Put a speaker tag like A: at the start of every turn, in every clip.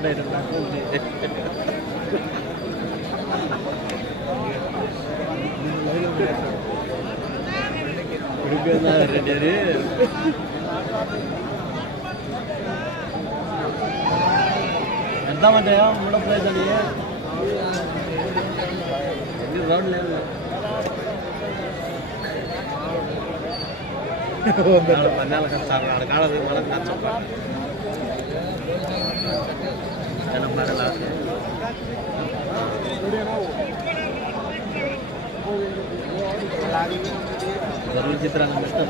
A: Start అయినట్టు రెడ్డి అది ఎంత మధ్య మూడో ప్లేస్ అది ఎన్ని రౌండ్ లేదు పన్నాల కష్టాలు ఆడ కాడదు మనకు నచ్చపాడు జనం పడలా గరువు చిత్రాలు ఇష్టం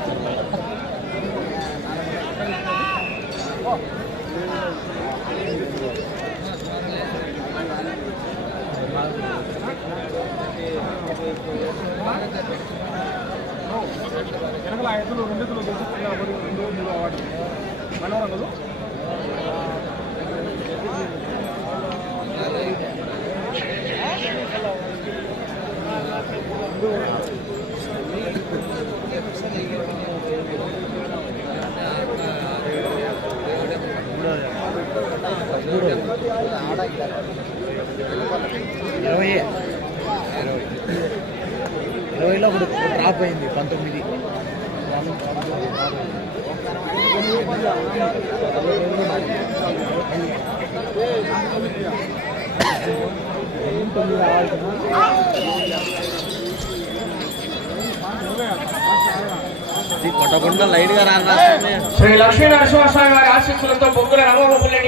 B: ఐదులు రెండు మూడు అవార్డు మనవరంగులు
A: ఇరవై ఇరవైలో ఒకటి డ్రాప్ అయింది పంతొమ్మిది.
B: శ్రీ లక్ష్మీ నరసింహస్వామి వారి ఆశీస్సులతో బొగ్గుల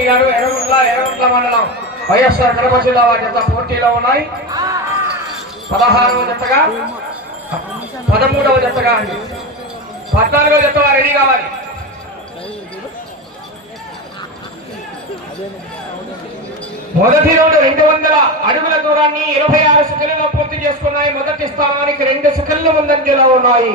B: గారు ఎర్రగుంట్ల ఎర్రగుంట్ల మండలం వైఎస్ఆర్ కడప జిల్లా వారి జత పోటీలో ఉన్నాయి. పదహారవ జతగా పదమూడవ జతగా అండి. పద్నాలుగవ జత రెడీ కావాలి. మొదటి రోజు రెండు వందల అడుగుల దూరాన్ని ఇరవై ఆరు సెకండ్లలో పూర్తి చేసుకున్నాయి. మొదటి స్థానానికి రెండు సెకండ్లు ముందంజలో ఉన్నాయి.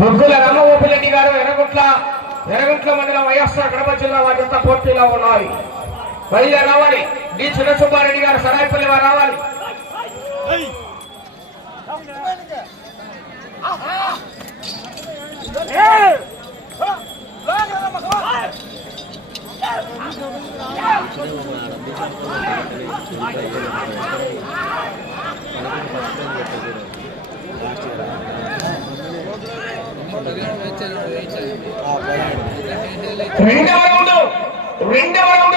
B: ముగ్గుల రామగోపిరెడ్డి గారు ఎర్రగుట్ల ఎర్రగుట్ల మండలం వైఎస్ఆర్ కడప జిల్లా వారంతా పోటీలో ఉన్నాయి బయలుదేరి రావాలి డి చిన్నసుబ్బారెడ్డి గారు సరాయిపల్లి వారు రావాలి రెండవ రౌండ్. రెండవ రౌండ్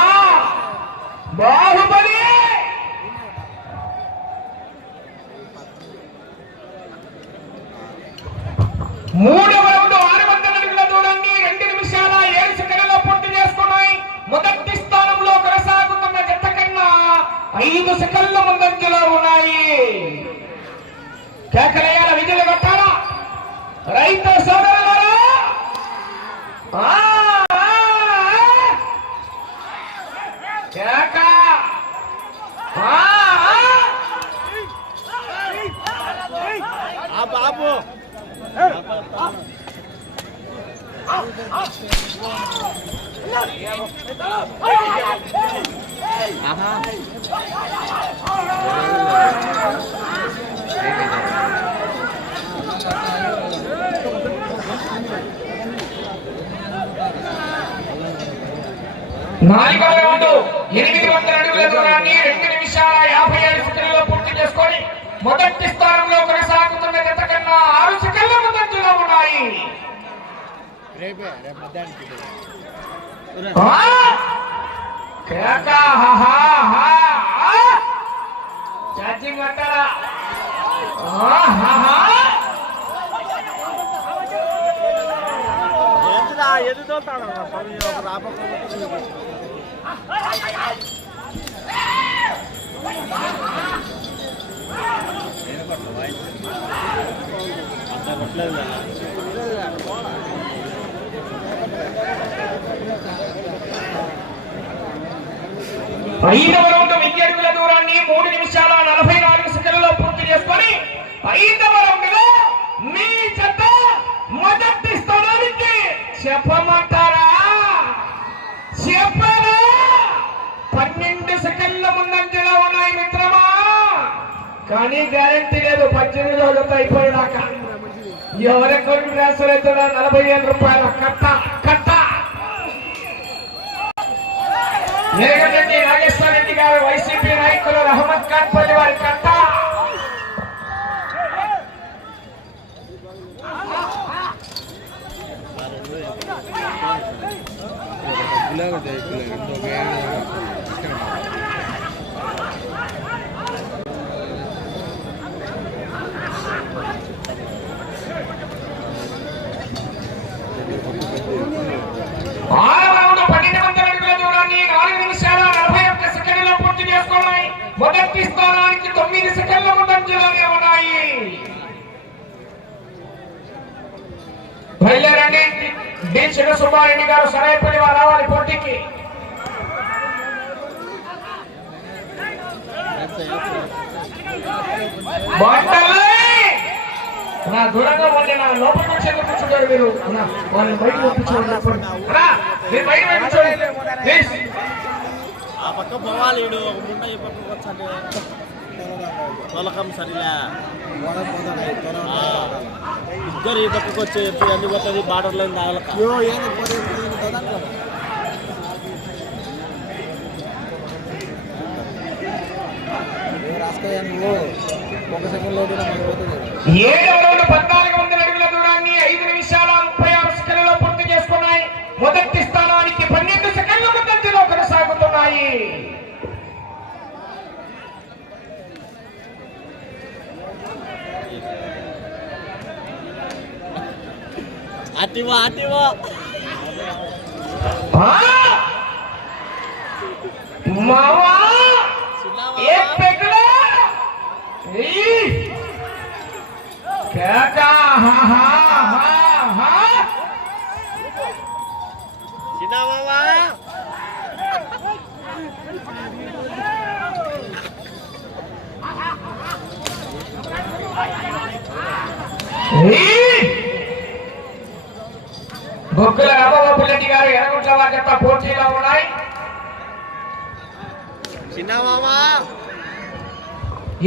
B: బాహుబలి
A: బాబు. ఆహా
B: నాలుగవ రౌండ్ ఎనిమిది వందల అడుగుల దూరాన్ని రెండు నిమిషాల యాభై ఏడు సెకండ్లలో పూర్తి చేసుకొని మొదటి స్థానంలో కొనసాగుతున్న గత కన్నా ఆరు సెకండ్ల ముందంజలో ఉన్నాయి.
A: రేపే
B: ఛార్జింగ్ అంటారా? ఐదవ రౌండ్ వెయ్యి దూరాన్ని మూడు నిమిషాల నలభై నాలుగు సెకండ్లలో పూర్తి చేసుకొని ఐదవ రౌండ్లో మీ జత మొదటి స్థానానికి చెప్పమంటారు చెప్పరా పన్నెండు సెకండ్ల ముందంజలో ఉన్నాయి మిత్రమా? కానీ గ్యారంటీ లేదు పద్దెనిమిది రోజులతో అయిపోయేదాకా. ఎవరెక్కడ ట్రాన్స్ఫర్ అవుతుందో నలభై ఏడు రూపాయలు. కట్ట కట్ట. మేఘరెడ్డి నాగేశ్వర రెడ్డి గారు వైసీపీ నాయకులు రహమత్ ఖాన్ పల్లి వారి కట్ట. ఆరవ మొదటి స్థానానికి తొమ్మిది సెకండ్ల ముందంజలోనే ఉన్నాయి. బయలుదేరండి. డి. సుబ్బారెడ్డి గారు సరాయపల్లి వారు రావాలి పోటీకి! నా దూరంగా ఉండి నా లోపల వచ్చేందుకు కూర్చుంటారు మీరు? వాళ్ళని చెప్పండి అన్నా, మీరు బయట
A: ఆ పక్క పోవాలి ఈడు. ఒక ముండ ఈ పక్కకు వచ్చండి తొలకం సరిలే. ఇద్దరు ఈ పక్కకు వచ్చి ఎప్పుడు అన్ని పోతుంది బార్డర్ లైన్ తాగలక
B: ఏడవ రౌండ్ పద్నాలుగు వందల
A: Ati mo,
B: ati mo. Ha? Mawa? Ha, ha, ha, ha? Sina, mawa?
A: Hey!
B: బొక్కుల Ramababu Reddy గారు ఎర్రగుట్ల వారి పోటీలో ఉన్నాయి.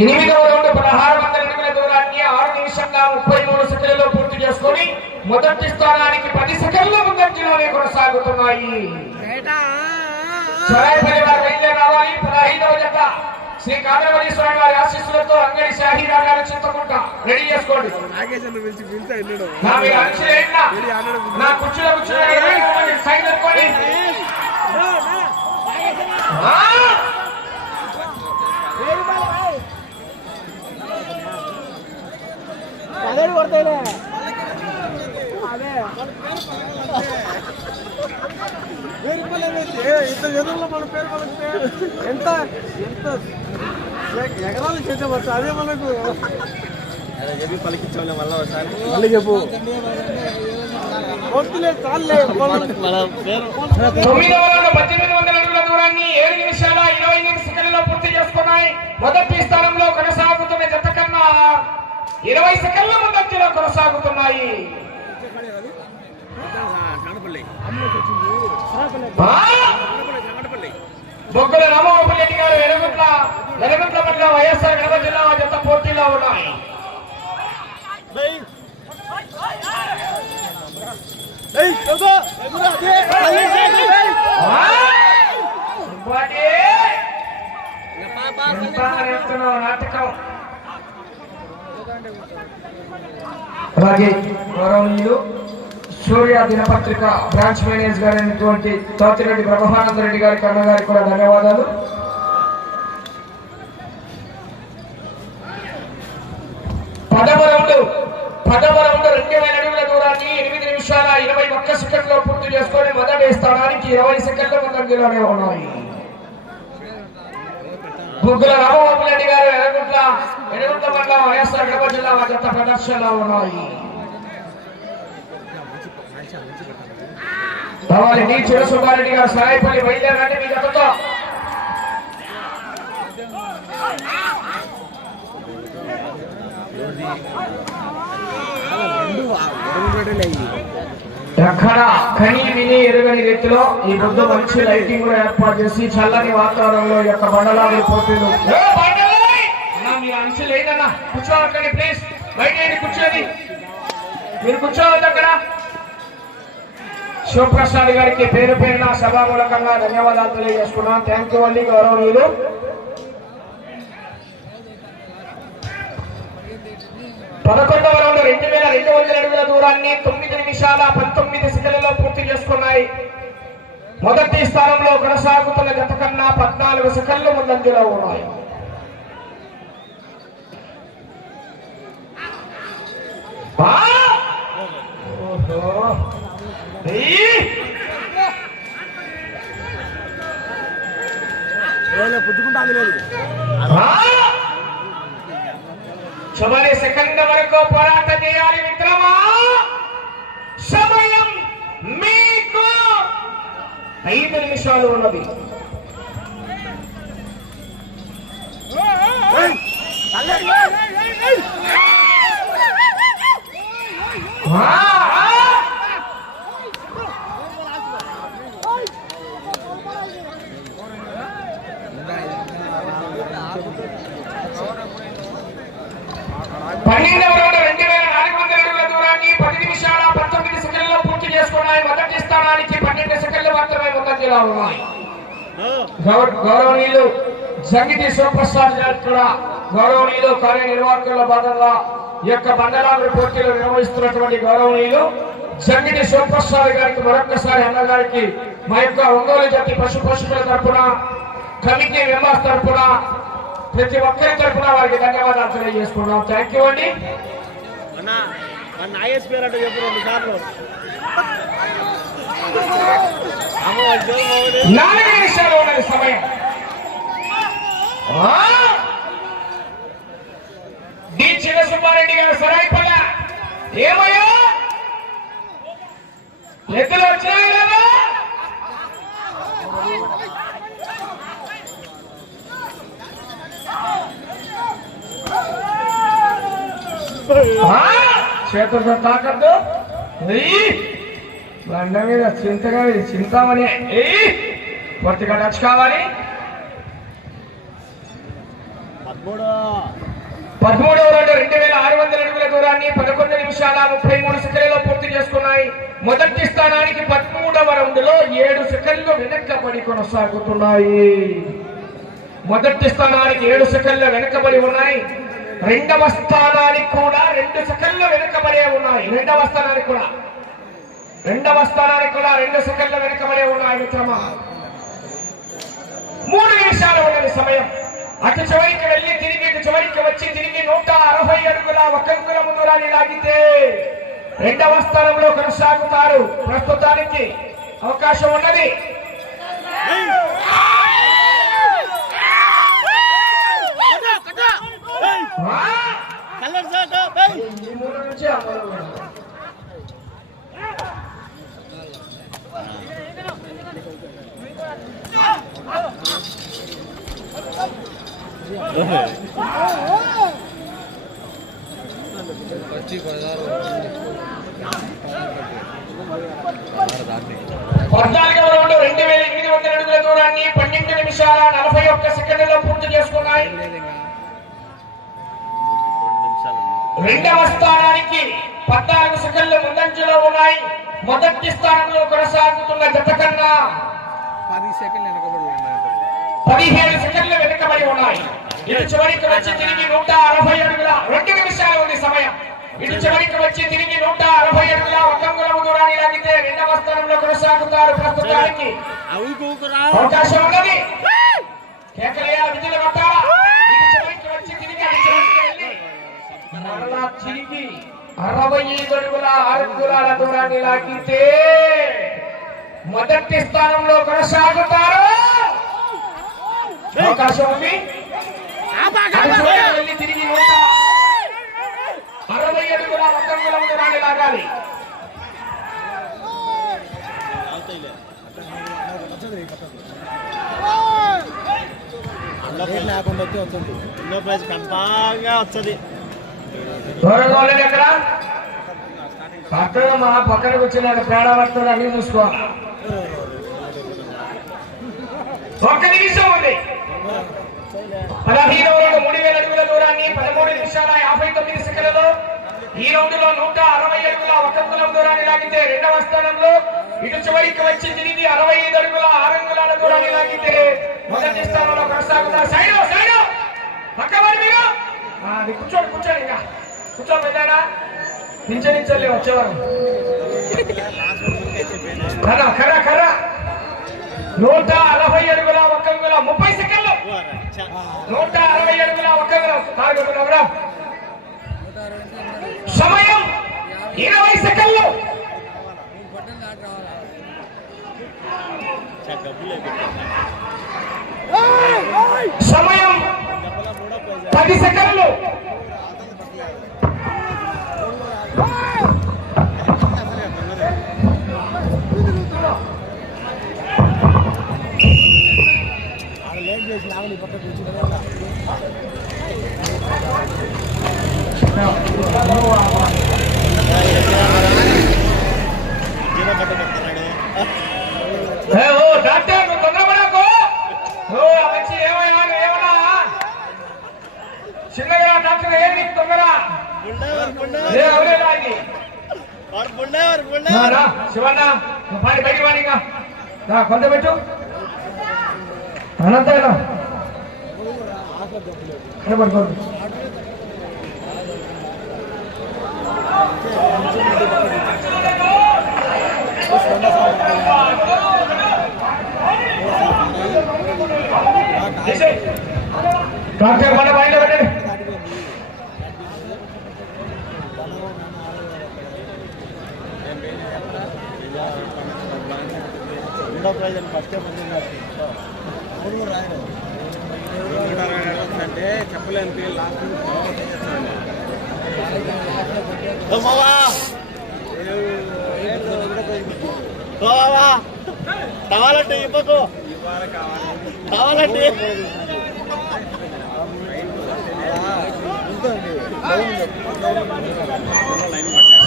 B: ఎనిమిదవ రౌండ్ పదహారు వందల అడుగుల దూరాన్ని ఆరు నిమిషంగా ముప్పై మూడు సెకండ్లలో పూర్తి చేసుకొని మొదటి స్థానానికి పది సెకండ్ల ముందంజలోనే కొనసాగుతున్నాయి. రావాలి. పదహైదవ జత. శ్రీ కాదరవరీశ్వర గారి ఆశీస్సులతో అంగడి షాహీరా గారు చింతకుంట రెడీ చేసుకోండి. నా కుర్చీలో కూర్చుని సైన్ అనుకోండి ఆ!
C: ఇంత ఎదురులో మన పేరు పలికితే? ఎంత ఎంత ఎకరాలు చేసేవచ్చు అదే మనకు
A: చెప్పి పలికించాలి మళ్ళీ ఒకసారి
C: మళ్ళీ చెప్పు వద్దులే చాలే
A: మన పేరు
B: పద్దెనిమిది వందల అడుగుల దూరాన్ని ఏడు నిమిషాల ఇరవై ఎనిమిది సెకండ్లలో పూర్తి చేసుకున్నాయి మొదటి స్థానంలో కొనసాగుతున్న జత కన్నా ఇరవై సెకండ్ల ముందంజలో కొనసాగుతున్నాయి ఆ! బొగ్గుల రామగోపాల్ రెడ్డి గారు ఎరగుట్ల ఎరగుట్ల మండలం వైఎస్ఆర్ కడప జిల్లా జత పోటీలో ఉన్నాయి. నాటకం అలాగే గౌరవనీయులు సూర్య దినపత్రిక బ్రాంచ్ మేనేజర్ అయినటువంటి తోతిరెడ్డి బ్రహ్మానంద రెడ్డి గారికి అన్నగారికి కూడా ధన్యవాదాలు. పదవ రౌండ్ పదవ రౌండ్ రెండు వేల అడుగుల దూరాన్ని ఎనిమిది నిమిషాల ఇరవై ఒక్క సెకండ్లో పూర్తి చేసుకొని మొదటి స్థానానికి ఇరవై సెకండ్ల ముందంజలోనే ఉన్నాయి. బుగ్గుల రామబాబు రెడ్డి గారు ఎర్రగుట్ల ఎర్రగుట్ల మండలం వైఎస్ఆర్ కడప జిల్లా వారి ప్రదర్శనలో ఉన్నాయి. కావాలండి చిరసుబ్బారెడ్డి గారు సాయపల్లి బయలుదేరండి మీ జతతో. ఎక్కడ కని విని ఎరుగని రీతిలో ఈ బుద్ధ మంచి లైటింగ్ కూడా ఏర్పాటు చేసి చల్లని వాతావరణంలో ఈ యొక్క మండలాలు పోటీలు అంచు లేదన్నా కూర్చోవద్దండి ప్లీజ్ బయట కూర్చోండి మీరు కూర్చోవద్దు అక్కడ. శివప్రసాద్ గారికి పేరు పేరున సభామూలకంగా ధన్యవాదాలు తెలియజేస్తున్నాను థ్యాంక్ యూ అండి గౌరవనీయులు. పదకొండవ రౌండ్ రెండు వేల రెండు వందల అడుగుల దూరాన్ని తొమ్మిది నిమిషాల పంతొమ్మిది సెకండ్లలో పూర్తి చేసుకున్నాయి. మొదటి స్థానంలో కొనసాగుతున్న జత కన్నా పద్నాలుగు సెకండ్లు ముందంజలో ఉన్నాయి.
A: లేదు!
B: చివరి సెకండ్ వరకు పోరాటం చేయాలి మిత్రమా సమయం మీకు ఐదు నిమిషాలు ఉన్నది Wow! పన్నెండు సెకండ్లు మాత్రమే ముందంజలో ఉన్నాయి. గౌర- గౌరవనీయులు సంగీతి శివప్రసాద్ గారు కూడా గౌరవనీయులు కార్యనిర్వాహకుల భాగంగా ఈ యొక్క బండరాముడి పోటీలు నిర్వహిస్తున్నటువంటి గౌరవనీయులు సంగీతి శివప్రసాద్ గారికి మరొక్కసారి అన్నగారికి మా యొక్క ఒంగోలు జాతి పశు పశువుల తరపున కమిటీ మెంబర్స్ తరపున ప్రతి ఒక్కరి తరపున వారికి ధన్యవాదాలు తెలియజేసుకున్నాం థ్యాంక్ యూ అండి.
A: అన్న ఐఎస్ పేరు అంటే చెప్పు రెండు సార్లు.
B: నాలుగు నిమిషాలు ఉన్నది సమయం. డి చిన్న సుబ్బారెడ్డి గారు సరాయిపల్ల ఏమయ్యా? ఎద్దులు వచ్చినాయి కదా చేతులతో తాకద్దు. బండ మీద చింతగా చింతామని. పూర్తిగా టచ్ కావాలి.
A: పదమూడు.
B: పదమూడవ రౌండ్ రెండు వేల ఆరు వందల అడుగుల దూరాన్ని పదకొండు నిమిషాల ముప్పై మూడు సెకండ్లలో పూర్తి చేసుకున్నాయి. మొదటి స్థానానికి పదమూడవ రౌండ్లో ఏడు సెకండ్లు వెనక్కబడి కొనసాగుతున్నాయి. మొదటి స్థానానికి ఏడు సెకండ్లు వెనకబడి ఉన్నాయి. రెండవ స్థానానికి కూడా రెండు సెకండ్లు వెనకబడే ఉన్నాయి. రెండవ స్థానానికి కూడా. రెండవ స్థానానికి కూడా రెండు సెకండ్లు వెనకబడే ఉన్నాయి మిత్రమా మూడు నిమిషాలు ఉన్నది సమయం. అటు చివరికి వెళ్ళి తిరిగి ఇటు చివరికి వచ్చి తిరిగి నూట అరవై అడుగుల ఒకంగుల ముందురాని లాగితే రెండవ స్థానంలో కొనసాగుతారు. ప్రస్తుతానికి అవకాశం ఉన్నది. ఈ మూడు నుంచి ఆ మూడు వరకు. పద్నాలుగవ రౌండ్ రెండు వేల ఎనిమిది వందల అడుగుల దూరాన్ని పన్నెండు నిమిషాల నలభై ఒక్క సెకండ్లలో పూర్తి చేసుకున్నాయి. రెండవ స్థానానికి పద్నాలుగు సెకండ్లు ముందంజలో ఉన్నాయి. మొదటి స్థానంలో కొనసాగుతున్న జత కన్నా
C: పది సెకండ్లు
B: పదిహేడు సెకండ్లు వెనుకబడి ఉన్నాయి. ఇటు చివరికి వచ్చి తిరిగి నూట అరవై అడుగుల రెండు నిమిషాలు ఉంది సమయం. ఇటు చివరికి వచ్చి తిరిగి నూట అరవై అడుగుల ఒక్కంగులము దూరాన్ని లాగితే రెండవ స్థానంలో కొనసాగుతారు ప్రస్తుతానికి. అవకాశం ఉన్నది. కేకలేయాల విధులు కొట్టాలా ఇటు చివరికి వచ్చి తిరిగి అటు చివరికి వెళ్ళి మరలా తిరిగి అరవై ఐదు అడుగుల ఆరు గులాల దూరాన్ని లాగితే మొదటి స్థానంలో కొనసాగుతారు. అవకాశం ఉంది. వెళ్ళి తిరిగి నూట అరవై అడుగుల ఒక అంగుళం దూరాన్ని లాగాలి
C: లేకుండా వస్తుంది
A: రెండో ప్రైజ్ కన్ఫామ్గా వస్తుంది
B: పక్కన మా పక్కన కూర్చున్నాడు ప్రాణవర్తలు అన్ని చూసుకోవాలి ఒక్క నిమిషం ఉంది పదహీను ఈ రౌండ్లో నూట అరవై అడుగుల ఒక అంగుళం దూరాన్ని లాగితే రెండవ స్థానంలో ఇటు చివరికి వచ్చి తిరిగి అరవై ఐదు అడుగుల ఆరు అంగుళాల దూరాన్ని లాగితే మొదటి స్థానంలో కొనసాగుతారు సైడ్ సైడ్! పక్కవారి మీరు! కూర్చోండి కూర్చోండి ఇంకా. కూర్చో పెద్దాడా నించనించలే వచ్చేవారు. కర్ర కర్ర కర్ర! నూట అరవై అడుగుల ఒక అంగుళం ముప్పై సెకండ్లు! నూట అరవై అడుగుల ఒక అంగుళం. ఇరవై సెకండ్లు. సమయం పది సెకండ్లు.
C: ఆడ లేట్ చేసి లాగలి పక్క కూర్చుంటే
A: జీరో కట్టబడుతున్నాడు
B: ఏ, ఓ డాక్టర్ నువ్వు తొందరపడకు మంచి ఏమయ్యా ఏమన్నా? చిన్నగా డాక్టర్ ఏం నీకు తొందర శివన్న పాడి రా, కొంత పెట్టు. అనంతేనా పడుకోండి బయట పెట్టండి
A: రెండో ప్రైజ్ అని ఫస్ట్
C: అప్పుడు కూడా రాయలేదు
A: అంటే చెప్పలేను లాస్ట్ మావా కావాలంటే ఇవ్వకు. కావాలంటే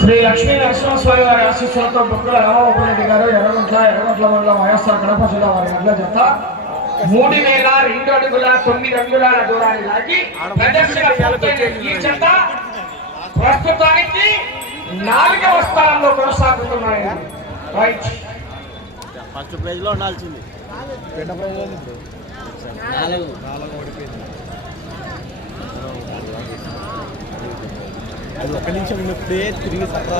B: శ్రీ లక్ష్మీ నరసింహస్వామి వారి ఆశీస్సులతో బుక్కుల రామబాబురెడ్డి గారు ఎర్రగుంట్ల ఎర్రగుంట్ల మండలం వైఎస్ఆర్ కడప జిల్లా వారి అడ్ల జత. మూడు వేల రెండు అడుగుల తొమ్మిది అంగుళాల దూరాన్ని లాగి ప్రదర్శన ఈ జత ప్రస్తుతానికి నాలుగవ స్థానంలో కొనసాగుతున్నాయి. రైట్.
A: ఫస్ట్ ప్రైజ్లో ఉండాల్సింది
C: పెద్ద ప్రయోజనం
A: నాలుగు.
C: నాలుగు ఓడిపోయింది. అది ఒక నిమిషం ఉన్నప్పుడే తిరిగి సరదా